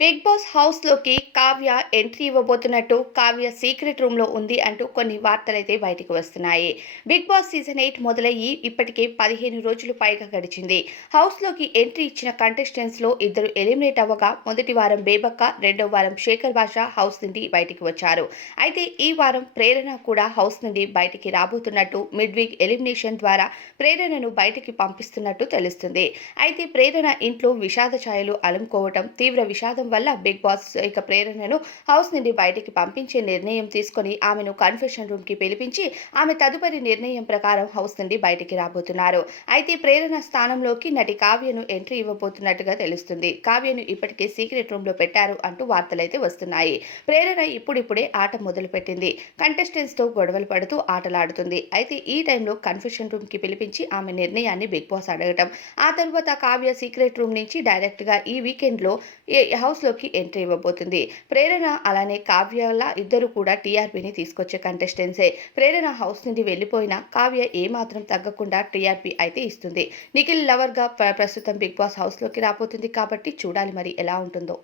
Big boss హౌస్లోకి Kavya entry ఇవ్వబోతున్నట్టు Kavya secret రూమ్లో ఉంది అంటూ కొన్ని వార్తలైతే బయటకు వస్తున్నాయి. బిగ్ బాస్ సీజన్ ఎయిట్ మొదలయ్యి ఇప్పటికే పదిహేను రోజులు పైగా గడిచింది. హౌస్లోకి ఎంట్రీ ఇచ్చిన కంటెస్టెంట్స్లో ఇద్దరు ఎలిమినేట్ అవ్వగా మొదటి వారం బేబక్క రెండో వారం శేఖర్ భాష హౌస్ నుండి బయటికి వచ్చారు. అయితే ఈ వారం ప్రేరణ కూడా హౌస్ నుండి బయటికి రాబోతున్నట్టు మిడ్ వీక్ ఎలిమినేషన్ ద్వారా ప్రేరణను బయటికి పంపిస్తున్నట్టు తెలుస్తుంది. అయితే ప్రేరణ ఇంట్లో విషాద ఛాయలు అలుముకోవటం తీవ్ర విషాదం వల్ల బిగ్ బాస్ ఇక ప్రేరణను హౌస్ నుండి బయటికి పంపించే నిర్ణయం తీసుకొని ఆమెను కన్ఫెషన్ రూమ్కి పిలిపించి ఆమె తదుపరి నిర్ణయం ప్రకారం హౌస్ నుండి బయటికి రాబోతున్నారు. అయితే ప్రేరణ స్థానంలోకి నటి కావ్యను ఎంట్రీ ఇవ్వబోతున్నట్టుగా తెలుస్తుంది. కావ్యను ఇప్పటికే సీక్రెట్ రూమ్లో పెట్టారు అంటూ వార్తలైతే వస్తున్నాయి. ప్రేరణ ఇప్పుడిప్పుడే ఆట మొదలుపెట్టింది. కంటెస్టెంట్స్తో గొడవలు పడుతూ ఆటలాడుతుంది. అయితే ఈ టైంలో కన్ఫెషన్ రూమ్కి పిలిపించి ఆమె నిర్ణయాన్ని బిగ్ బాస్ అడగటం. ఆ తర్వాత కావ్య సీక్రెట్ రూమ్ నుంచి డైరెక్ట్గా ఈ వీకెండ్లో హౌస్ లోకి ఎంట్రీ ఇవ్వబోతుంది. ప్రేరణ అలానే కావ్యల ఇద్దరు కూడా టీఆర్పీని తీసుకొచ్చే కంటెస్టెంట్సే. ప్రేరణ హౌస్ నుండి వెళ్ళిపోయిన కావ్య ఏమాత్రం తగ్గకుండా టీఆర్పీ అయితే ఇస్తుంది. నిఖిల్ లవర్గా ప్రస్తుతం బిగ్ బాస్ హౌస్లోకి రాబోతుంది కాబట్టి చూడాలి మరి ఎలా ఉంటుందో.